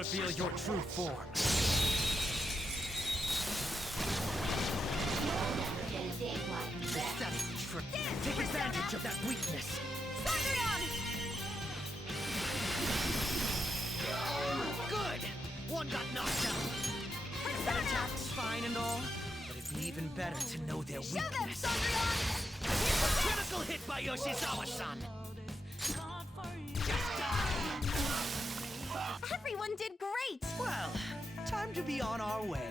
reveal your true form. Take advantage of that weakness. Good! One got knocked out. That attack's fine and all, but it'd be even better to know their weakness. Critical hit by Yoshizawa-san! Everyone did great! Well, time to be on our way.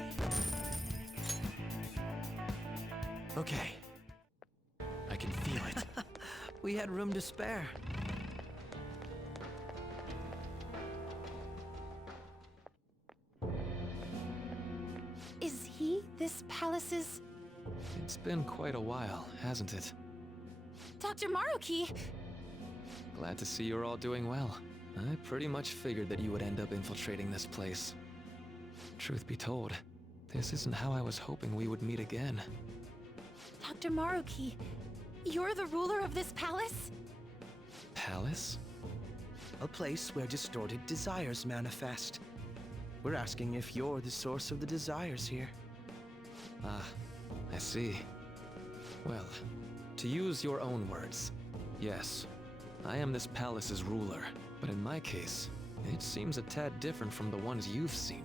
Okay. I can feel it. We had room to spare. Is he this palace's... It's been quite a while, hasn't it? Dr. Maruki? Glad to see you're all doing well. I pretty much figured that you would end up infiltrating this place. Truth be told, this isn't how I was hoping we would meet again. Dr. Maruki, you're the ruler of this palace? Palace? A place where distorted desires manifest. We're asking if you're the source of the desires here. Ah, I see. Well, to use your own words, yes, I am this palace's ruler, but in my case, it seems a tad different from the ones you've seen.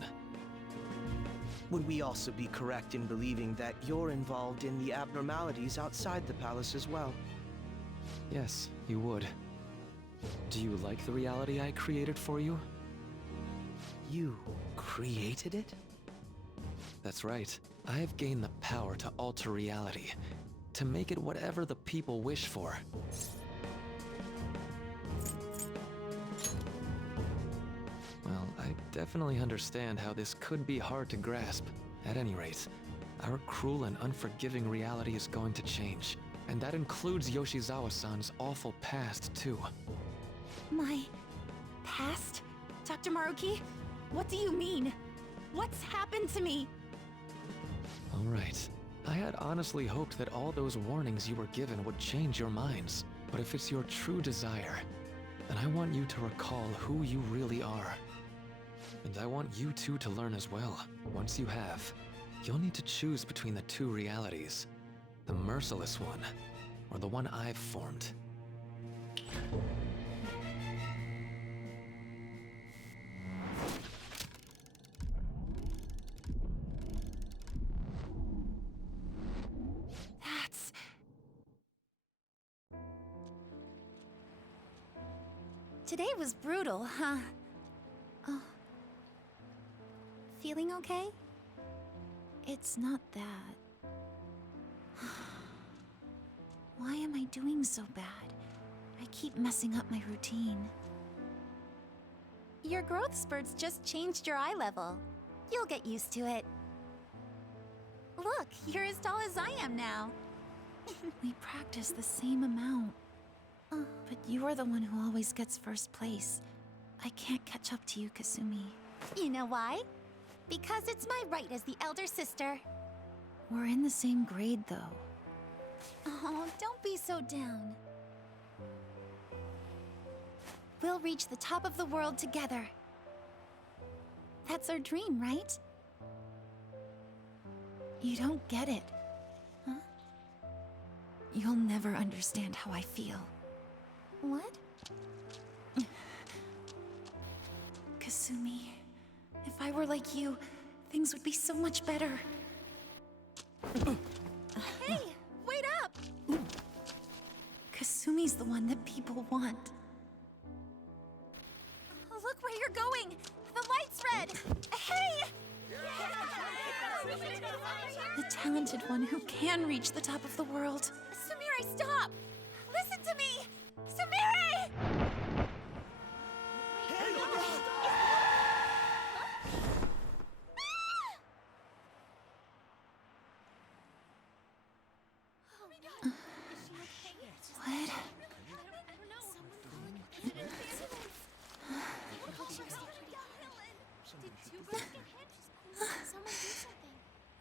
Would we also be correct in believing that you're involved in the abnormalities outside the palace as well? Yes, you would. Do you like the reality I created for you? You created it? That's right. I've gained the power to alter reality, to make it whatever the people wish for. Well, I definitely understand how this could be hard to grasp. At any rate, our cruel and unforgiving reality is going to change. And that includes Yoshizawa-san's awful past, too. My... past? Dr. Maruki? What do you mean? What's happened to me? All right. I had honestly hoped that all those warnings you were given would change your minds. But if it's your true desire, then I want you to recall who you really are. And I want you two to learn as well. Once you have, you'll need to choose between the two realities. The merciless one, or the one I've formed. That's... Today was brutal, huh? Oh. Feeling okay? It's not that. Why am I doing so bad? I keep messing up my routine. Your growth spurts just changed your eye level. You'll get used to it. Look, you're as tall as I am now. We practice the same amount. But you're the one who always gets first place. I can't catch up to you, Kasumi. You know why? Because it's my right as the elder sister. We're in the same grade, though. Oh, don't be so down. We'll reach the top of the world together. That's our dream, right? You don't get it. Huh? You'll never understand how I feel. What? Kasumi, if I were like you, things would be so much better. Hey, wait up! Kasumi's the one that people want. Look where you're going! The light's red! Hey! The talented one who can reach the top of the world. Sumire, stop! Listen to me! Sumire! What?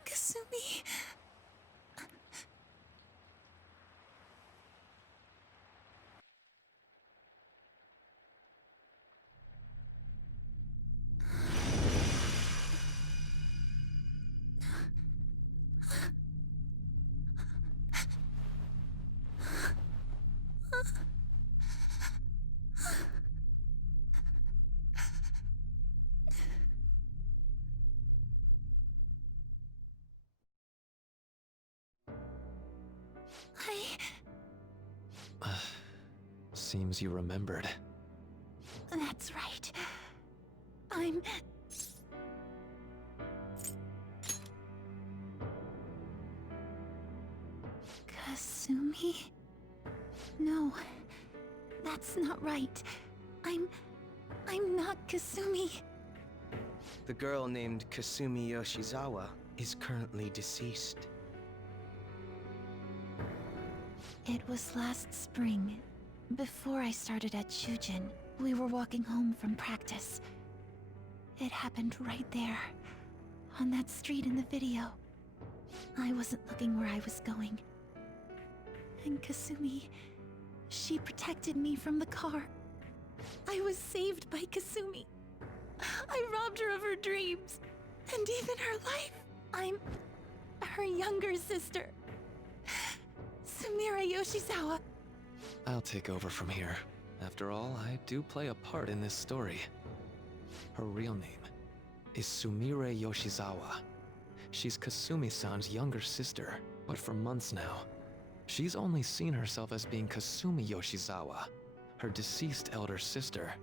Kasumi. Seems you remembered. That's right. I'm... Kasumi? No, that's not right. I'm not Kasumi. The girl named Kasumi Yoshizawa is currently deceased. It was last spring, before I started at Shujin. We were walking home from practice. It happened right there, on that street in the video. I wasn't looking where I was going. And Kasumi, she protected me from the car. I was saved by Kasumi. I robbed her of her dreams, and even her life. I'm her younger sister, Sumire Yoshizawa. I'll take over from here. After all, I do play a part in this story. Her real name is Sumire Yoshizawa. She's Kasumi-san's younger sister, but for months now, she's only seen herself as being Kasumi Yoshizawa, her deceased elder sister.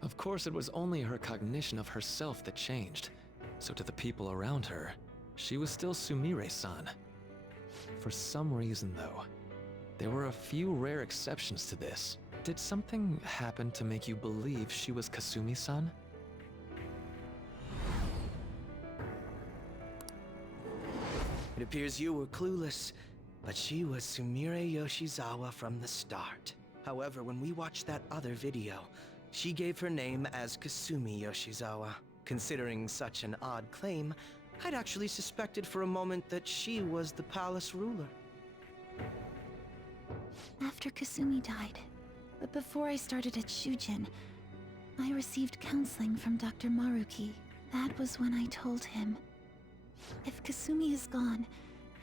Of course, it was only her cognition of herself that changed, so to the people around her, she was still Sumire-san. For some reason, though, there were a few rare exceptions to this. Did something happen to make you believe she was Kasumi-san? It appears you were clueless, but she was Sumire Yoshizawa from the start. However, when we watched that other video, she gave her name as Kasumi Yoshizawa. Considering such an odd claim, I'd actually suspected for a moment that she was the palace ruler. After Kasumi died, but before I started at Shujin, I received counseling from Dr. Maruki. That was when I told him, if Kasumi is gone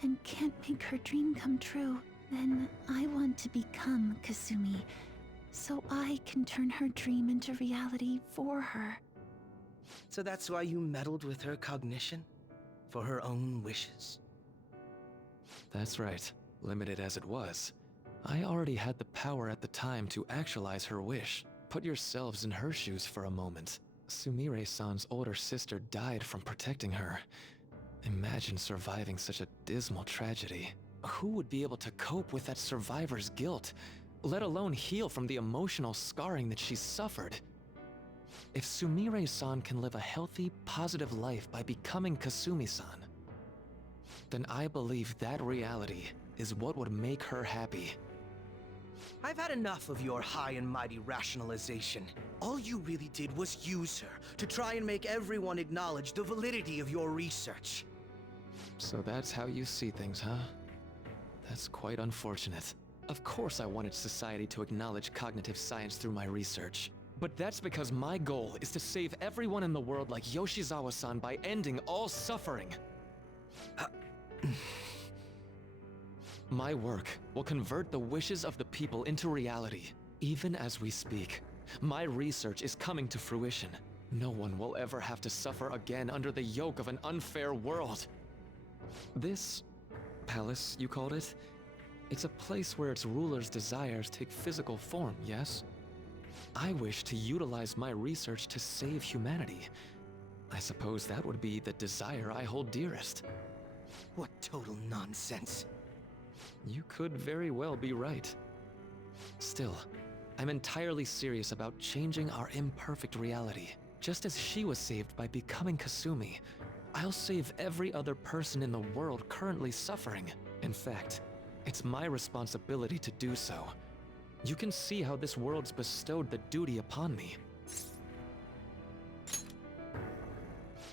and can't make her dream come true, then I want to become Kasumi, so I can turn her dream into reality for her. So that's why you meddled with her cognition? For her own wishes? That's right. Limited as it was, I already had the power at the time to actualize her wish. Put yourselves in her shoes for a moment. Sumire-san's older sister died from protecting her. Imagine surviving such a dismal tragedy. Who would be able to cope with that survivor's guilt, let alone heal from the emotional scarring that she's suffered? If Sumire-san can live a healthy, positive life by becoming Kasumi-san, then I believe that reality is what would make her happy. I've had enough of your high and mighty rationalization. All you really did was use her to try and make everyone acknowledge the validity of your research. So that's how you see things, huh? That's quite unfortunate. Of course I wanted society to acknowledge cognitive science through my research. But that's because my goal is to save everyone in the world like Yoshizawa-san by ending all suffering. My work will convert the wishes of the people into reality. Even as we speak, my research is coming to fruition. No one will ever have to suffer again under the yoke of an unfair world. This palace, you called it? It's a place where its ruler's desires take physical form, yes? I wish to utilize my research to save humanity. I suppose that would be the desire I hold dearest. What total nonsense. You could very well be right. Still, I'm entirely serious about changing our imperfect reality. Just as she was saved by becoming Kasumi, I'll save every other person in the world currently suffering. In fact, it's my responsibility to do so. You can see how this world's bestowed the duty upon me.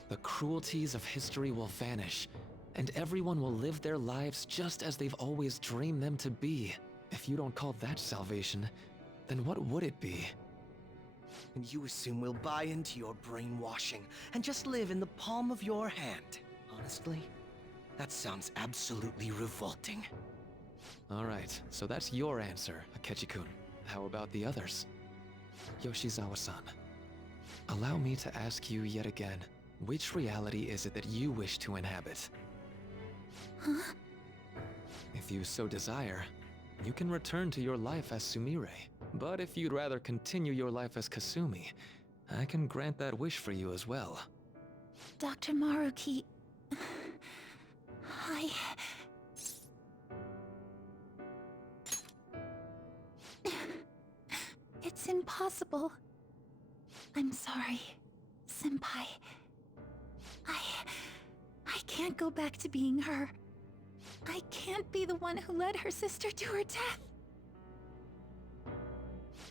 The cruelties of history will vanish, and everyone will live their lives just as they've always dreamed them to be. If you don't call that salvation, then what would it be? And you assume we'll buy into your brainwashing and just live in the palm of your hand. Honestly, that sounds absolutely revolting. Alright, so that's your answer, Akechi-kun. How about the others? Yoshizawa-san, allow me to ask you yet again, which reality is it that you wish to inhabit? Huh? If you so desire, you can return to your life as Sumire. But if you'd rather continue your life as Kasumi, I can grant that wish for you as well. Dr. Maruki... It's impossible. I'm sorry, Senpai. I can't go back to being her. I can't be the one who led her sister to her death.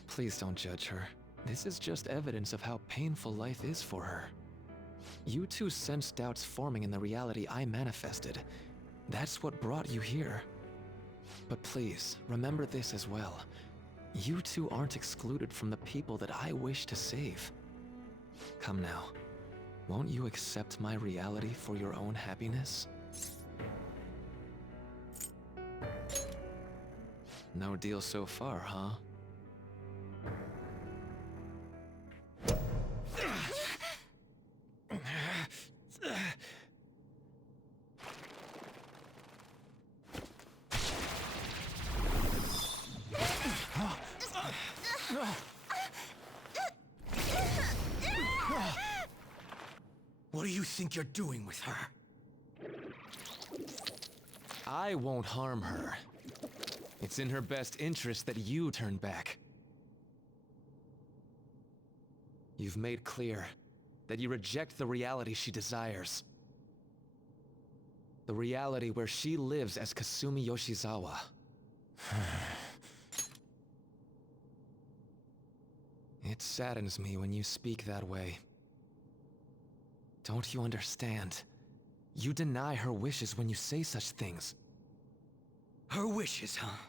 Please don't judge her. This is just evidence of how painful life is for her. You two sensed doubts forming in the reality I manifested. That's what brought you here. But please, remember this as well. You two aren't excluded from the people that I wish to save. Come now. Won't you accept my reality for your own happiness? No deal so far, huh? What do you think you're doing with her? I won't harm her. It's in her best interest that you turn back. You've made clear that you reject the reality she desires. The reality where she lives as Kasumi Yoshizawa. It saddens me when you speak that way. Don't you understand? You deny her wishes when you say such things. Her wishes, huh?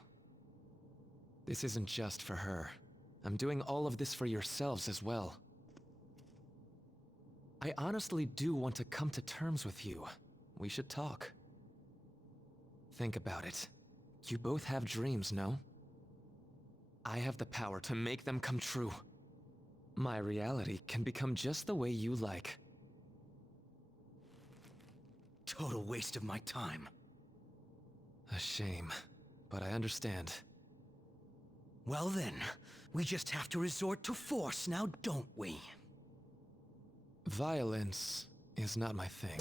This isn't just for her. I'm doing all of this for yourselves as well. I honestly do want to come to terms with you. We should talk. Think about it. You both have dreams, no? I have the power to make them come true. My reality can become just the way you like. Total waste of my time. A shame, but I understand. Well then, we just have to resort to force now, don't we? Violence is not my thing.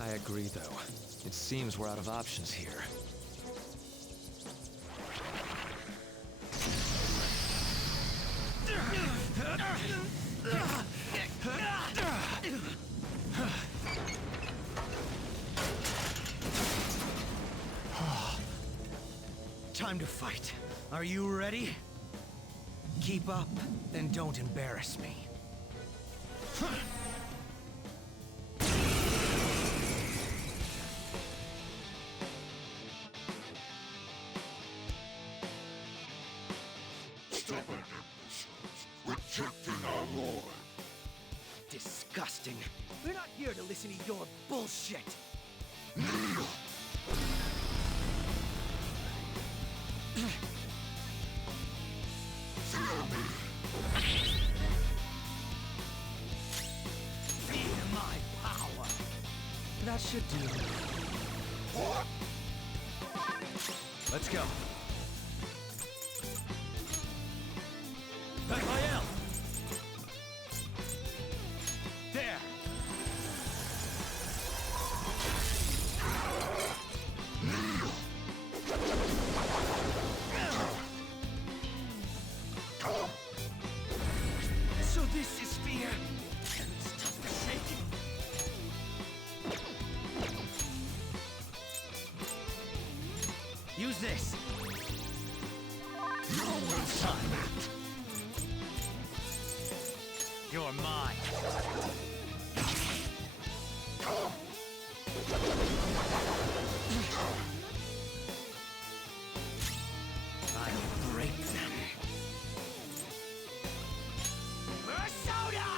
I agree, though. It seems we're out of options here. Time to fight. Are you ready? Keep up, and don't embarrass me. Rejecting our lord. Disgusting. We're not here to listen to your bullshit. Kneel. Feel me. Feel my power. That should do. What? Let's go. Raphael! There! So this is fear. Stop shaking. Use this. You will sign it. You're mine. I'll break them. Persona!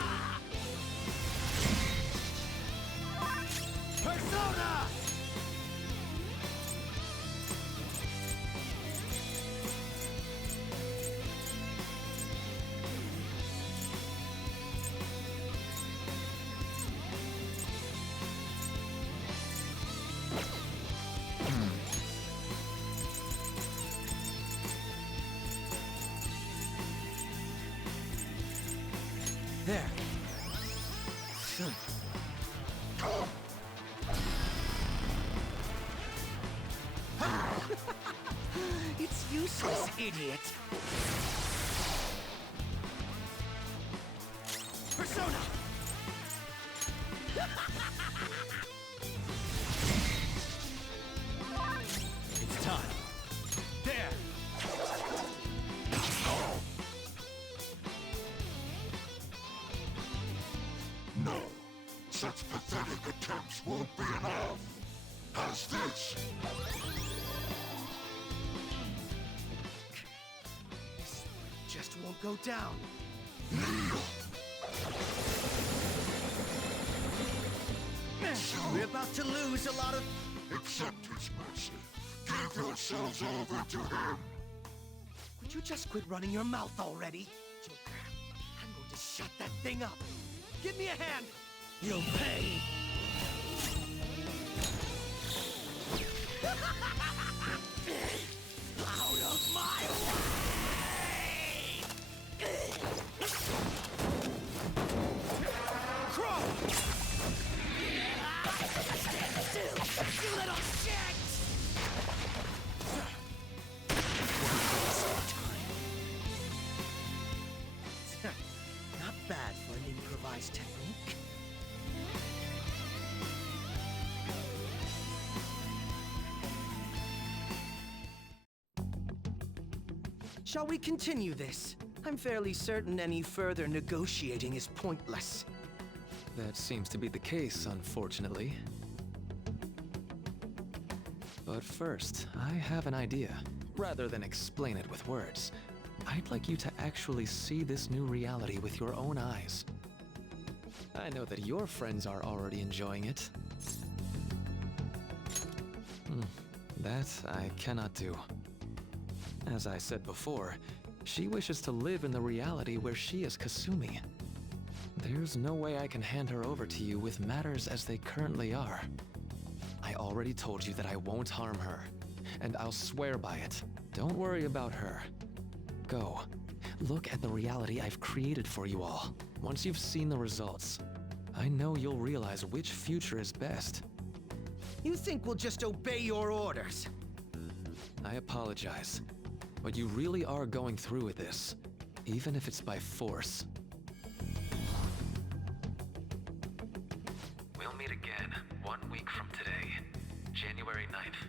Persona! There. It's useless, idiot. Persona! It's time. There! No, such pathetic attempts won't be enough. How's this? This just won't go down. We're about to lose a lot of... Accept his mercy. Give yourselves over to him. Would you just quit running your mouth already? Joker, I'm going to shut that thing up. Give me a hand. You'll pay. Out of my way! Crow! Stand still, you little shit! Not bad for an improvised technique. Shall we continue this? I'm fairly certain any further negotiating is pointless. That seems to be the case, unfortunately. But first, I have an idea. Rather than explain it with words, I'd like you to actually see this new reality with your own eyes. I know that your friends are already enjoying it. That I cannot do. As I said before, she wishes to live in the reality where she is Kasumi. There's no way I can hand her over to you with matters as they currently are. I already told you that I won't harm her, and I'll swear by it. Don't worry about her. Go. Look at the reality I've created for you all. Once you've seen the results, I know you'll realize which future is best. You think we'll just obey your orders? I apologize, but you really are going through with this, even if it's by force. We'll meet again 1 week from today, January 9th.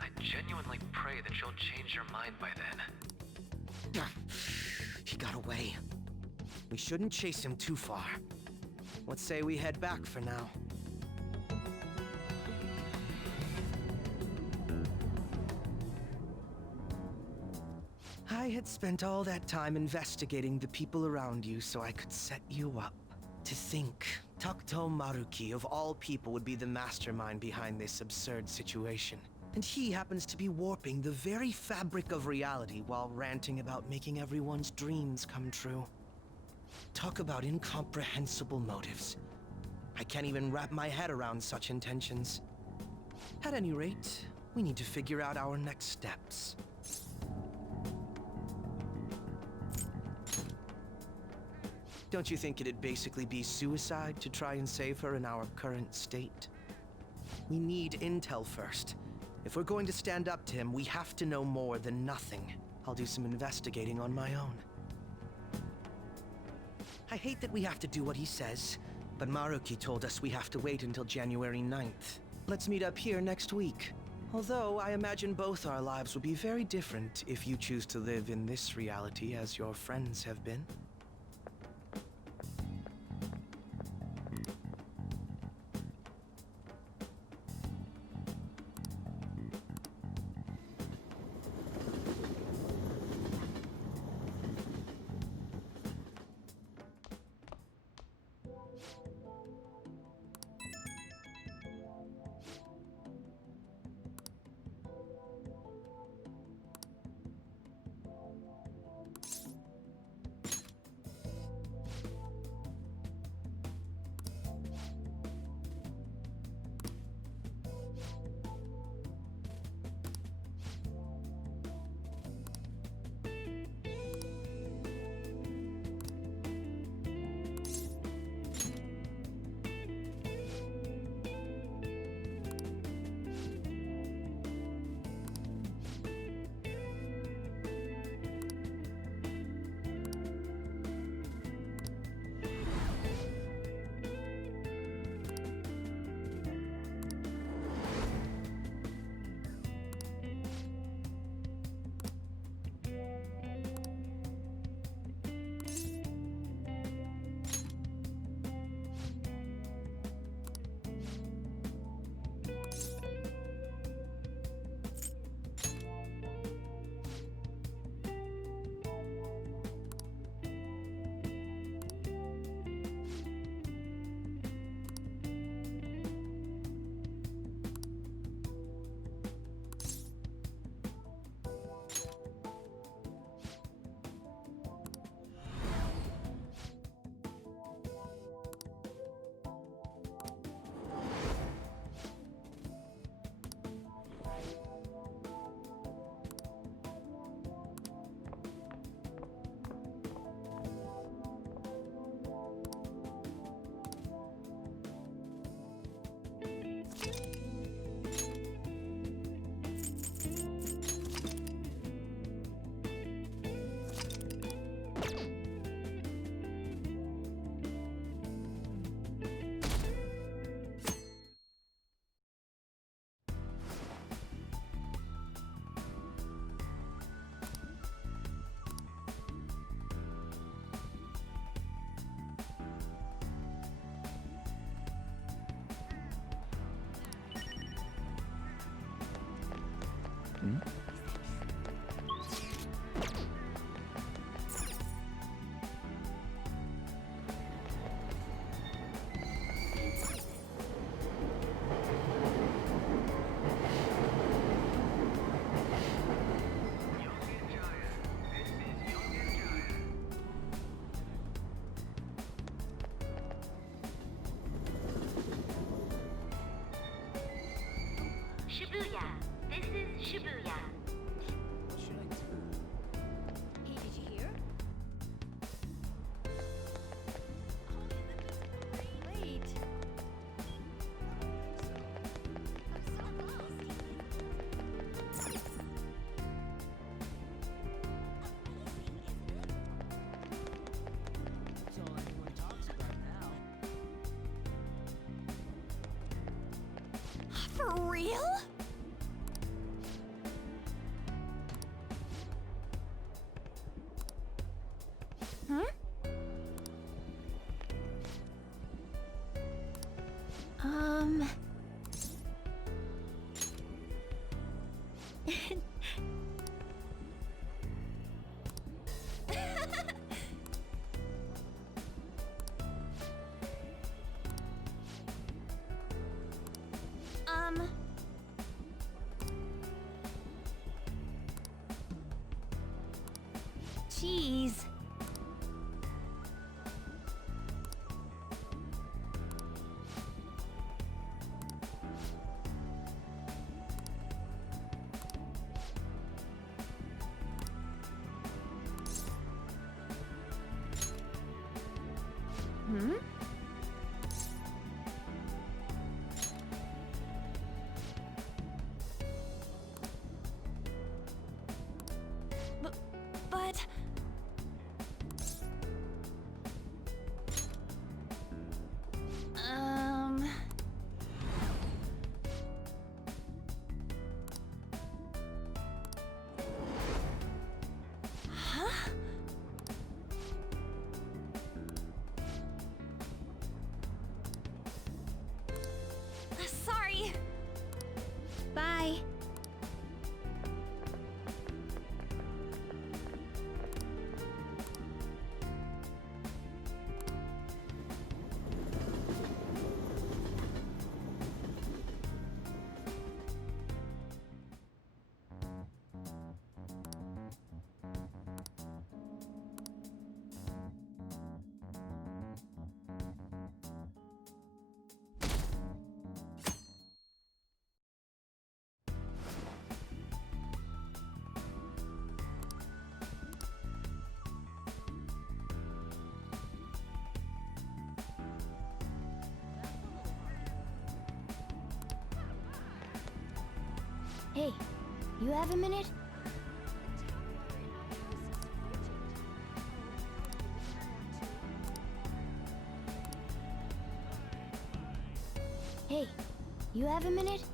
I genuinely pray that you'll change your mind by then. He got away. We shouldn't chase him too far. Let's say we head back for now. I had spent all that time investigating the people around you so I could set you up. To think, Takuto Maruki of all people would be the mastermind behind this absurd situation. And he happens to be warping the very fabric of reality while ranting about making everyone's dreams come true. Talk about incomprehensible motives. I can't even wrap my head around such intentions. At any rate, we need to figure out our next steps. Don't you think it'd basically be suicide to try and save her in our current state? We need intel first. If we're going to stand up to him, we have to know more than nothing. I'll do some investigating on my own. I hate that we have to do what he says, but Maruki told us we have to wait until January 9th. Let's meet up here next week. Although, I imagine both our lives would be very different if you choose to live in this reality as your friends have been. Shibuya. This is Shibuya. What should I do? Hey, did you hear? Wait. That's all anyone talks about now. For real? Huh? Um... Jeez. Hmm? But... Huh? Sorry. Bye. Hey, you have a minute? Hey, you have a minute?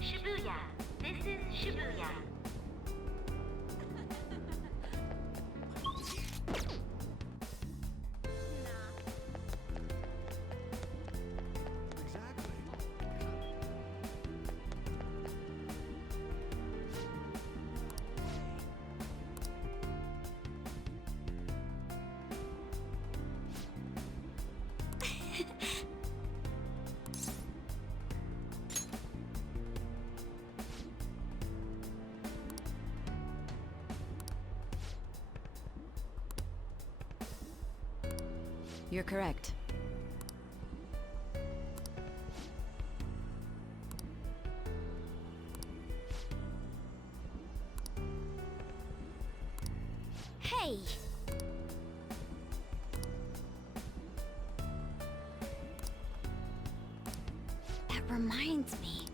Shibuya. This is Shibuya. You're correct. Hey! That reminds me.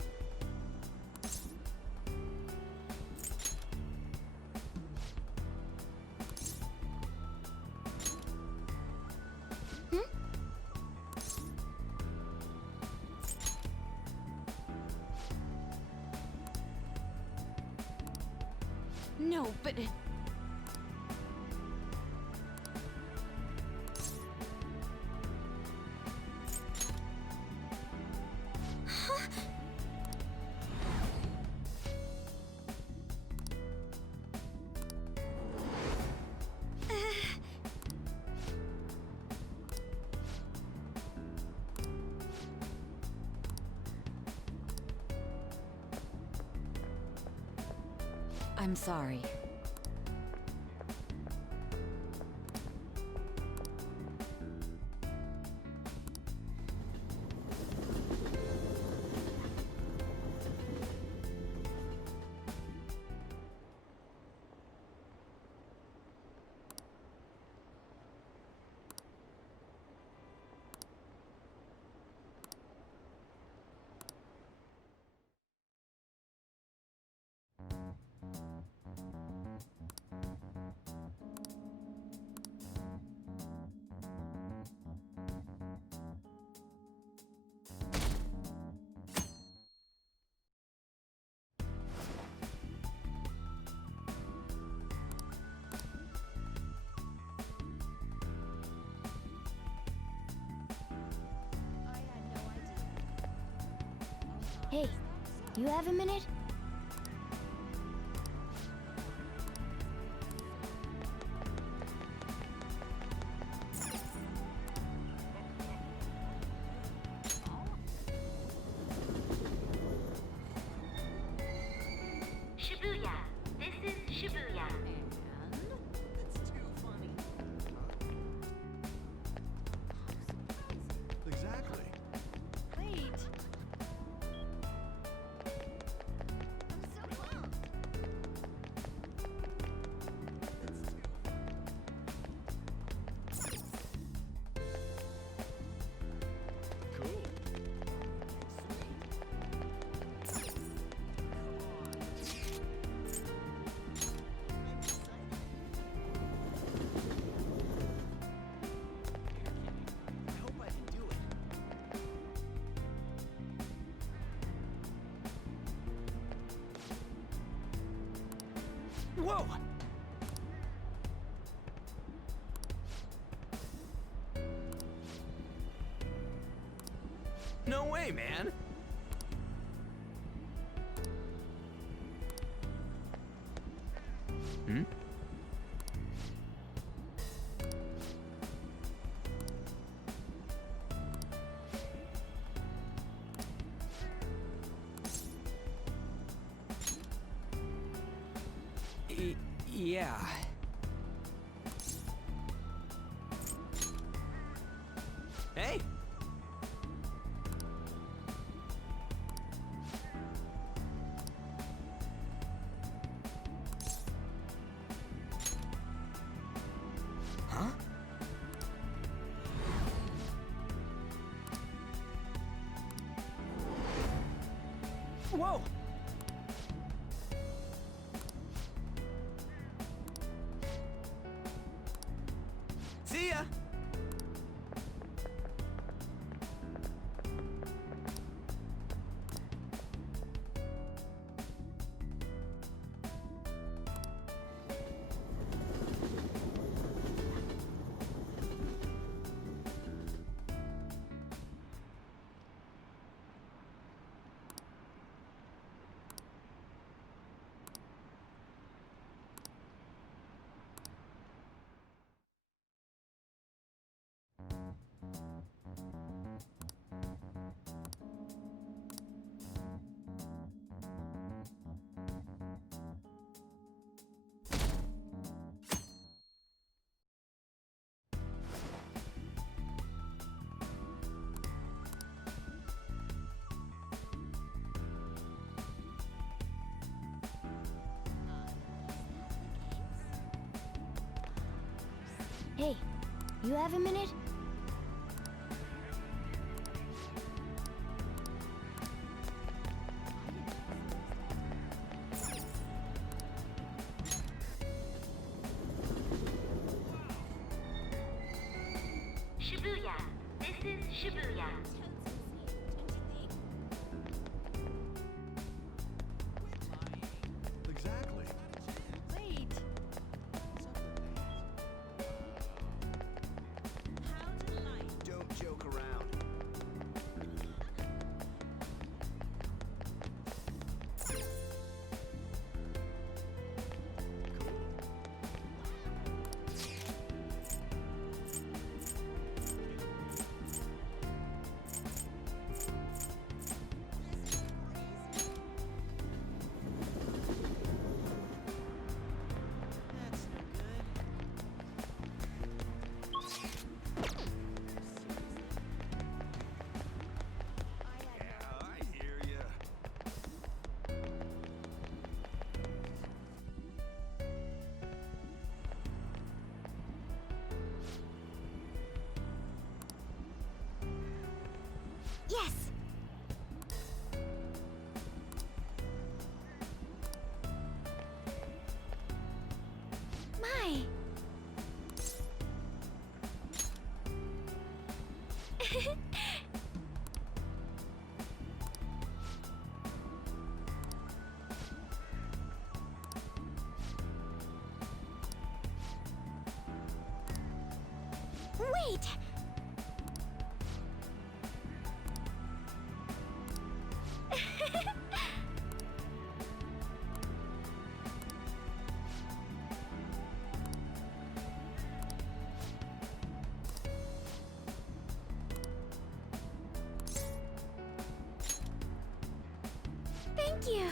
but... I'm sorry. Hey, you have a minute? Shibuya. This is Shibuya. Exactly. Wait. Cool. I hope I can do it. Whoa! No way, man! Hmm? Yeah. Hey! Huh? Whoa! See ya! Hey, you have a minute? Shibuya. This is Shibuya. Exactly. Wait. Great! Thank you.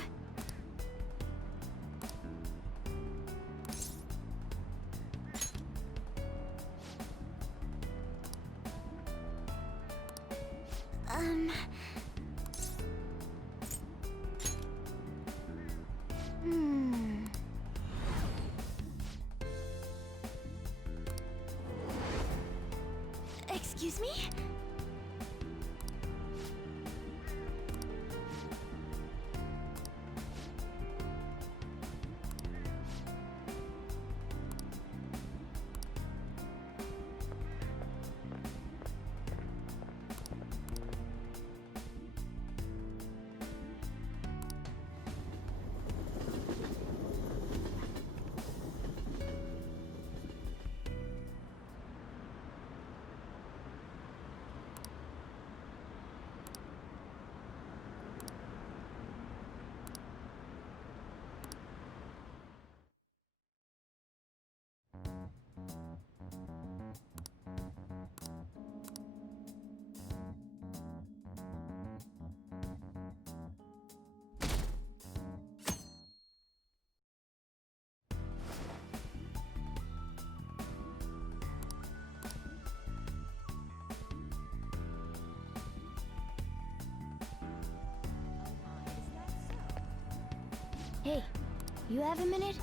Hmm. Excuse me? Hey, you have a minute?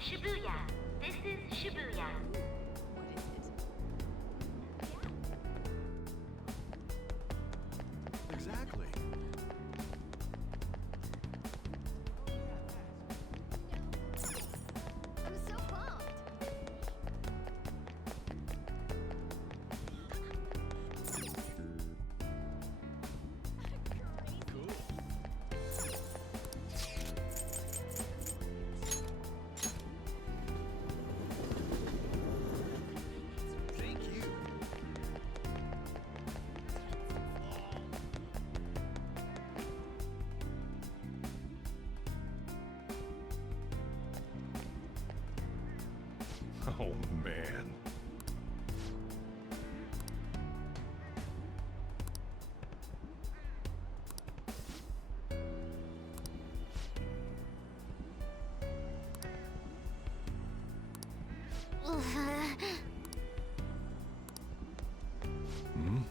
Shibuya. This is Shibuya. Exactly. I'm so pumped. Thank you. Oh, man. Hmm?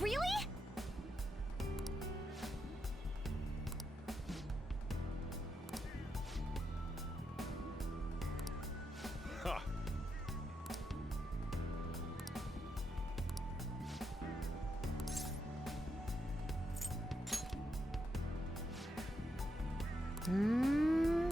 Really? Ha! Hmm.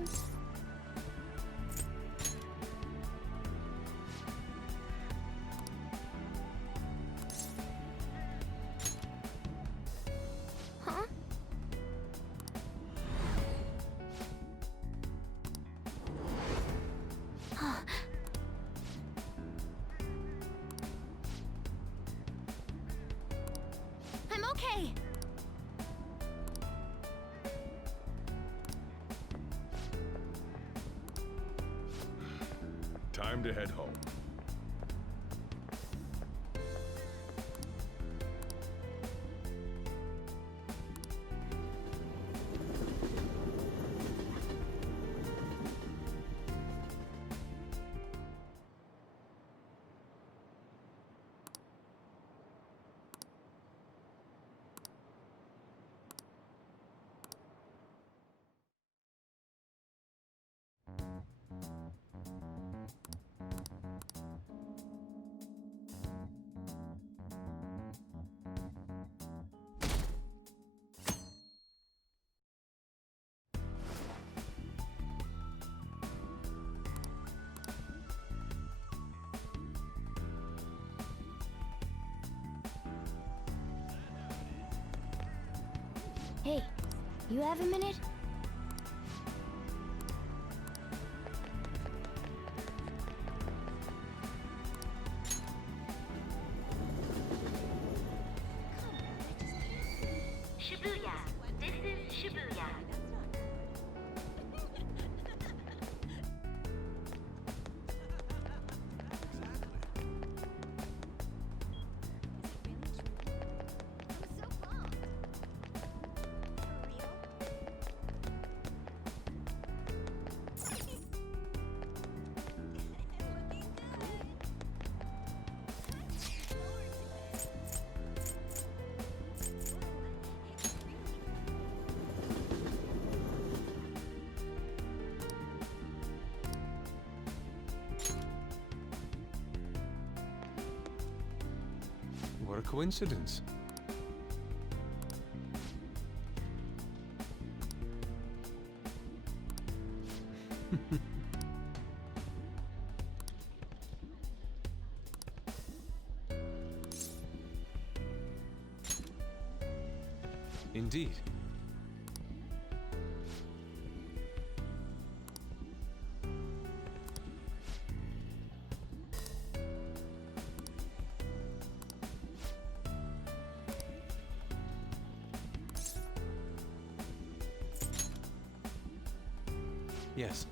Huh? I'm okay. Time to head home. Hey, you have a minute? Shibuya. This is Shibuya. What a coincidence. Indeed. Yes.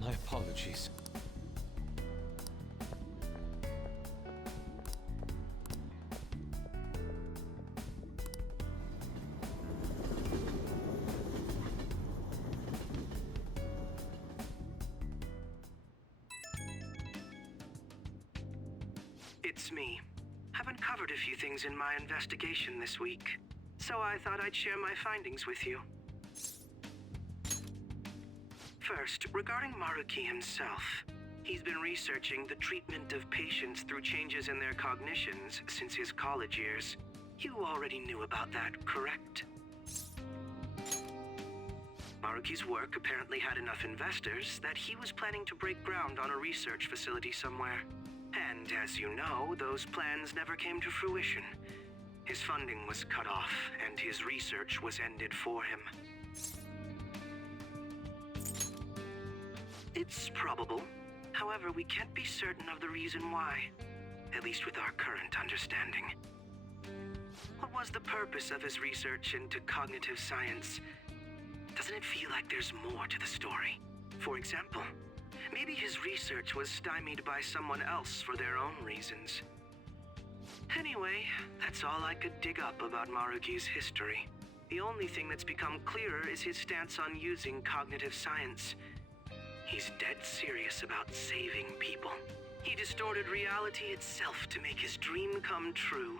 My apologies. It's me. I've uncovered a few things in my investigation this week, so I thought I'd share my findings with you. First, regarding Maruki himself. He's been researching the treatment of patients through changes in their cognitions since his college years. You already knew about that, correct? Maruki's work apparently had enough investors that he was planning to break ground on a research facility somewhere. And as you know, those plans never came to fruition. His funding was cut off, and his research was ended for him. It's probable. However, we can't be certain of the reason why, at least with our current understanding. What was the purpose of his research into cognitive science? Doesn't it feel like there's more to the story? For example, maybe his research was stymied by someone else for their own reasons. Anyway, that's all I could dig up about Maruki's history. The only thing that's become clearer is his stance on using cognitive science. He's dead serious about saving people. He distorted reality itself to make his dream come true.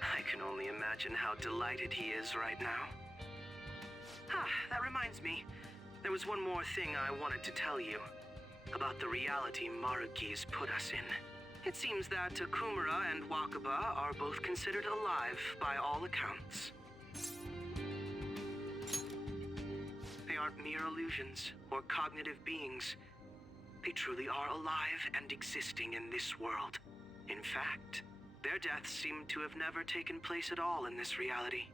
I can only imagine how delighted he is right now. That reminds me. There was one more thing I wanted to tell you. About the reality Maruki's put us in. It seems that Okumura and Wakaba are both considered alive by all accounts. They aren't mere illusions or cognitive beings. They truly are alive and existing in this world. In fact, their deaths seem to have never taken place at all in this reality.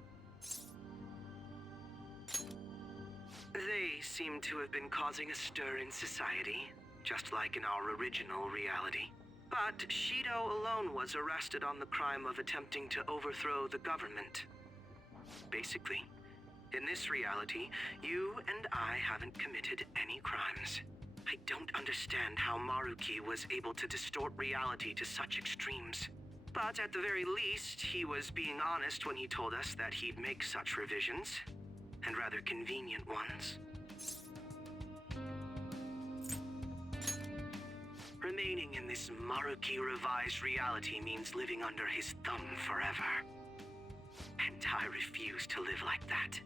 They seem to have been causing a stir in society, just like in our original reality. But Shido alone was arrested on the crime of attempting to overthrow the government. Basically, in this reality, you and I haven't committed any crimes. I don't understand how Maruki was able to distort reality to such extremes. But at the very least, he was being honest when he told us that he'd make such revisions, and rather convenient ones. Remaining in this Maruki revised reality means living under his thumb forever. And I refuse to live like that.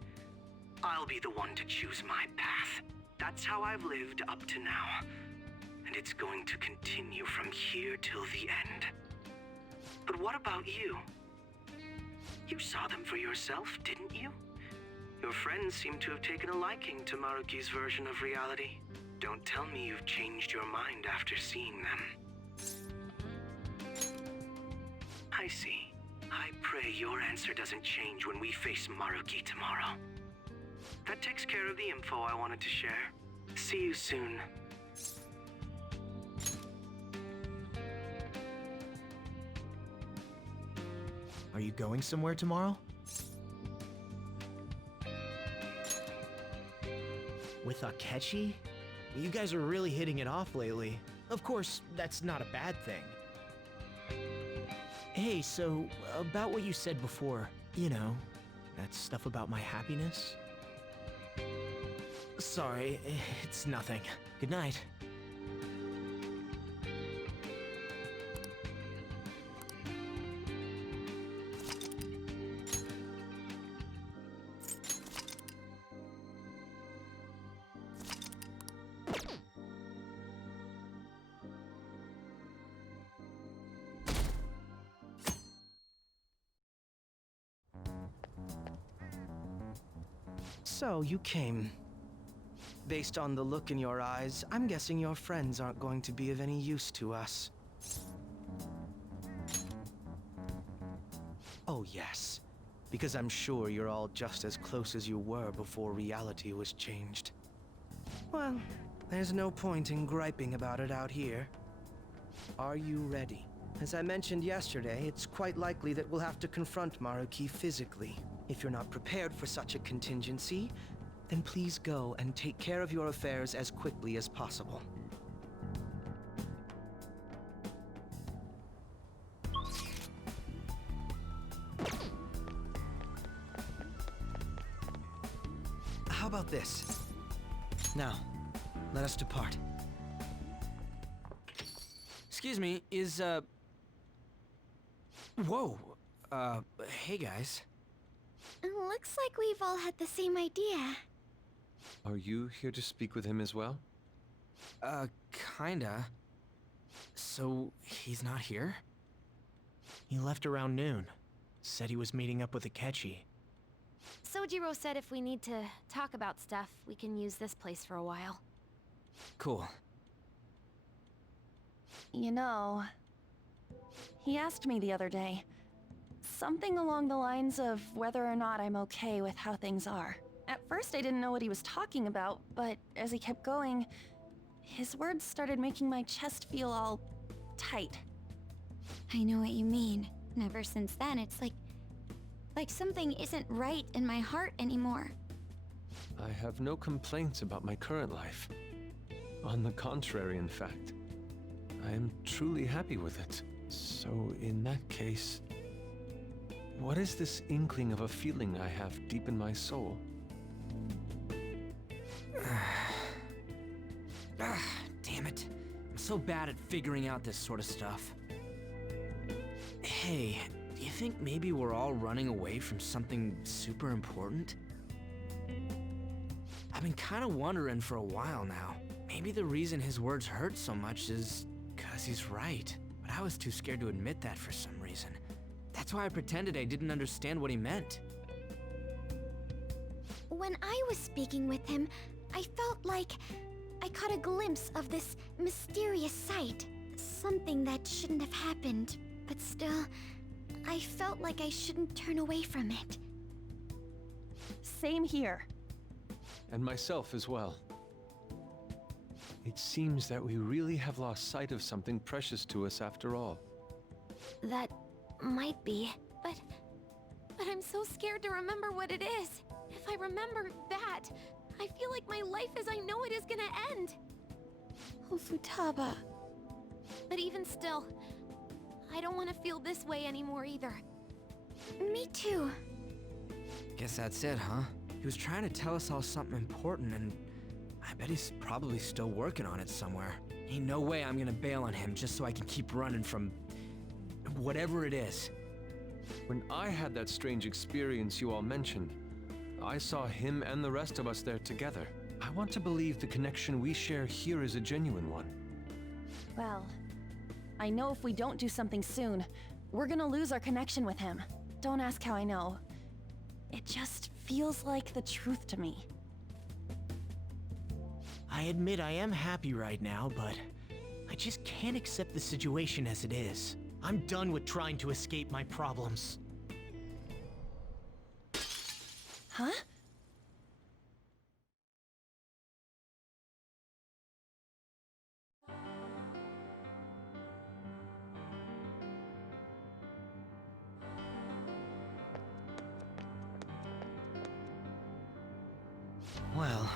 I'll be the one to choose my path. That's how I've lived up to now. And it's going to continue from here till the end. But what about you? You saw them for yourself, didn't you? Your friends seem to have taken a liking to Maruki's version of reality. Don't tell me you've changed your mind after seeing them. I see. I pray your answer doesn't change when we face Maruki tomorrow. That takes care of the info I wanted to share. See you soon. Are you going somewhere tomorrow? With Akechi? You guys are really hitting it off lately. Of course, that's not a bad thing. Hey, so, about what you said before, you know, that stuff about my happiness? Sorry, it's nothing. Good night. So, you came. Based on the look in your eyes, I'm guessing your friends aren't going to be of any use to us. Oh yes, because I'm sure you're all just as close as you were before reality was changed. Well, there's no point in griping about it out here. Are you ready? As I mentioned yesterday, it's quite likely that we'll have to confront Maruki physically. If you're not prepared for such a contingency, then please go and take care of your affairs as quickly as possible. How about this? Now, let us depart. Excuse me, Whoa, hey guys. Looks like we've all had the same idea. Are you here to speak with him as well? Kinda. So, he's not here? He left around noon. Said he was meeting up with Akechi. Sojiro said if we need to talk about stuff, we can use this place for a while. Cool. You know, he asked me the other day. Something along the lines of whether or not I'm okay with how things are. At first I didn't know what he was talking about, but as he kept going, his words started making my chest feel all tight. I know what you mean. And ever since then, it's like something isn't right in my heart anymore. I have no complaints about my current life. On the contrary, in fact. I am truly happy with it. So in that case, what is this inkling of a feeling I have deep in my soul? Damn it. I'm so bad at figuring out this sort of stuff. Hey, do you think maybe we're all running away from something super important? I've been kind of wondering for a while now. Maybe the reason his words hurt so much is 'cause he's right. But I was too scared to admit that for some reason. That's why I pretended I didn't understand what he meant. When I was speaking with him, I felt like I caught a glimpse of this mysterious sight. Something that shouldn't have happened, but still, I felt like I shouldn't turn away from it. Same here. And myself as well. It seems that we really have lost sight of something precious to us after all. That might be, But I'm so scared to remember what it is. If I remember that, I feel like my life as I know it is gonna end. Oh, Futaba. But even still, I don't want to feel this way anymore either. me too. Guess that's it, huh? He was trying to tell us all something important, and I bet he's probably still working on it somewhere. Ain't no way I'm gonna bail on him just so I can keep running from whatever it is. When I had that strange experience you all mentioned, I saw him and the rest of us there together. I want to believe the connection we share here is a genuine one. Well, I know if we don't do something soon, we're gonna lose our connection with him. Don't ask how I know. It just feels like the truth to me. I admit I am happy right now, but I just can't accept the situation as it is. I'm done with trying to escape my problems. Huh? Well...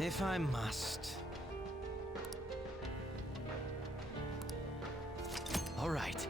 if I must. All right.